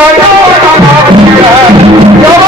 I don't on.